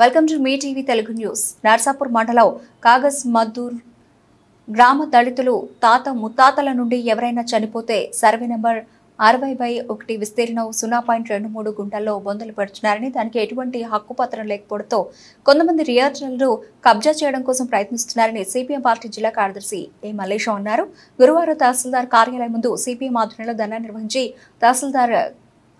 Welcome to me TV Telugu news. Narsapur మండలం కాగజ్ మద్దూర్ గ్రామ దళితులు తాత ముత్తాతల నుండి ఎవరైనా చనిపోతే సర్వే నంబర్ 60/1 విస్తీర్ణం 0.23 గుంటల్లో బొందలు పెడుతున్నారని, దానికి ఎటువంటి హక్కుపత్రం లేకపోవడంతో కొంతమంది రియల్టర్లు కబ్జా చేయడం కోసం ప్రయత్నిస్తున్నారని సిపిఎం పార్టీ జిల్లా కార్యదర్శి ఏ మల్లేశం అన్నారు. గురువారం తహసీల్దార్ కార్యాలయం ముందు సిపిఎం ఆధ్వర్యంలో ధర్నా నిర్వహించి తహసీల్దార్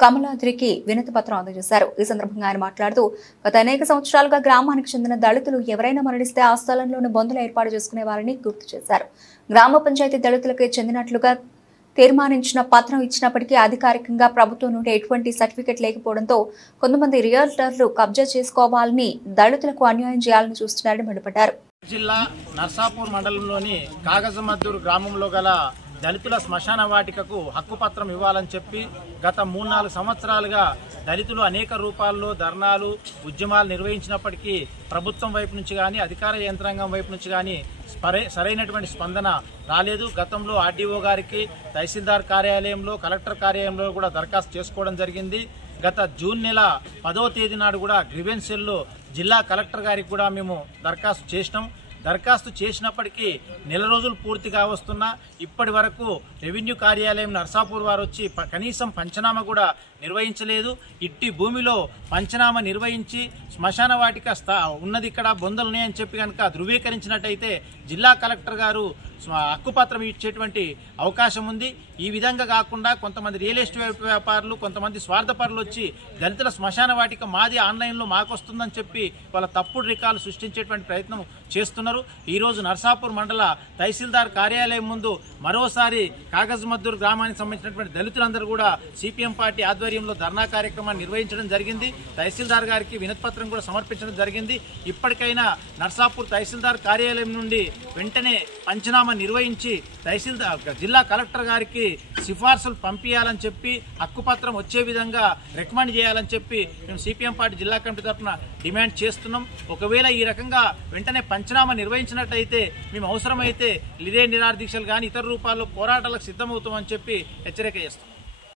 కమలాద్రికి వినతి పత్రం అందజేశారు. ఈ సందర్భంగా ఆయన మాట్లాడుతూ, గత అనేక సంవత్సరాలుగా గ్రామానికి చెందిన దళితులు ఎవరైనా మరణిస్తే ఆ స్థలంలోని బొందలు ఏర్పాటు చేసుకునేవారని గుర్తు చేశారు. గ్రామ పంచాయతీ దళితులకు చెందినట్లుగా తీర్మానించిన పత్రం ఇచ్చినప్పటికీ అధికారికంగా ప్రభుత్వం నుండి ఎటువంటి సర్టిఫికెట్ లేకపోవడంతో కొంతమంది రియల్టర్లు కబ్జా చేసుకోవాలని, దళితులకు అన్యాయం చేయాలని చూస్తున్నారని మండిపడ్డారు. జిల్లా నర్సాపూర్ మండలంలోని కాగజమద్దూరు గ్రామంలో గల దళితుల శ్మశాన వాటికకు హక్కుపత్రం ఇవ్వాలని చెప్పి గత 3-4 సంవత్సరాలుగా దళితులు అనేక రూపాల్లో ధర్నాలు, ఉద్యమాలు నిర్వహించినప్పటికీ ప్రభుత్వం వైపు నుంచి కానీ అధికార యంత్రాంగం వైపు నుంచి కానీ సరైనటువంటి స్పందన రాలేదు. గతంలో ఆర్డీఓ గారికి, తహసీల్దార్ కార్యాలయంలో, కలెక్టర్ కార్యాలయంలో కూడా దరఖాస్తు చేసుకోవడం జరిగింది. గత జూన్ నెల 10వ తేదీ నాడు కూడా గ్రీవెన్స్ సెల్లో జిల్లా కలెక్టర్ గారికి కూడా మేము దరఖాస్తు చేసినాం. దరఖాస్తు చేసినప్పటికీ నెల రోజులు పూర్తిగా వస్తున్నా ఇప్పటి వరకు రెవెన్యూ కార్యాలయం నర్సాపూర్ వారు వచ్చి కనీసం పంచనామా కూడా నిర్వహించలేదు. ఇట్టి భూమిలో పంచనామా నిర్వహించి శ్మశాన వాటిక ఉన్నది ఇక్కడ బొందలు ఉన్నాయని చెప్పి కనుక ధృవీకరించినట్టయితే జిల్లా కలెక్టర్ గారు హక్కుపత్రం ఇచ్చేటువంటి అవకాశం ఉంది. ఈ విధంగా కాకుండా కొంతమంది రియల్ ఎస్టేట్ వ్యాపారులు, కొంతమంది స్వార్థపరులు వచ్చి దళితుల శ్మశాన వాటిక మాది ఆన్లైన్లో మాకు వస్తుందని చెప్పి వాళ్ళ తప్పుడు రికార్డులు సృష్టించేటువంటి ప్రయత్నం చేస్తున్నారు. ఈరోజు నర్సాపూర్ మండల తహసీల్దార్ కార్యాలయం ముందు మరోసారి కాగజ్మద్దూర్ గ్రామానికి సంబంధించినటువంటి దళితులందరూ కూడా సిపిఎం పార్టీ ఆధ్వర్యంలో ధర్నా కార్యక్రమాన్ని నిర్వహించడం జరిగింది. తహసీల్దార్ గారికి వినతిపత్రం కూడా సమర్పించడం జరిగింది. ఇప్పటికైనా నర్సాపూర్ తహసీల్దార్ కార్యాలయం నుండి వెంటనే పంచనామా నిర్వహించి జిల్లా కలెక్టర్ గారికి సిఫార్సులు పంపించాలని చెప్పి హక్కుపత్రం వచ్చే విధంగా రికమెండ్ చేయాలని చెప్పి మేము సిపిఎం పార్టీ జిల్లా కమిటీ తరఫున డిమాండ్ చేస్తున్నాం. ఒకవేళ ఈ రకంగా వెంటనే పంచనామా నిర్వహించినట్టయితే మేము అవసరమైతే నిరాహార దీక్షలు కానీ ఇతర రూపాల్లో పోరాటాలకు సిద్ధమవుతామని చెప్పి హెచ్చరిక చేస్తాం.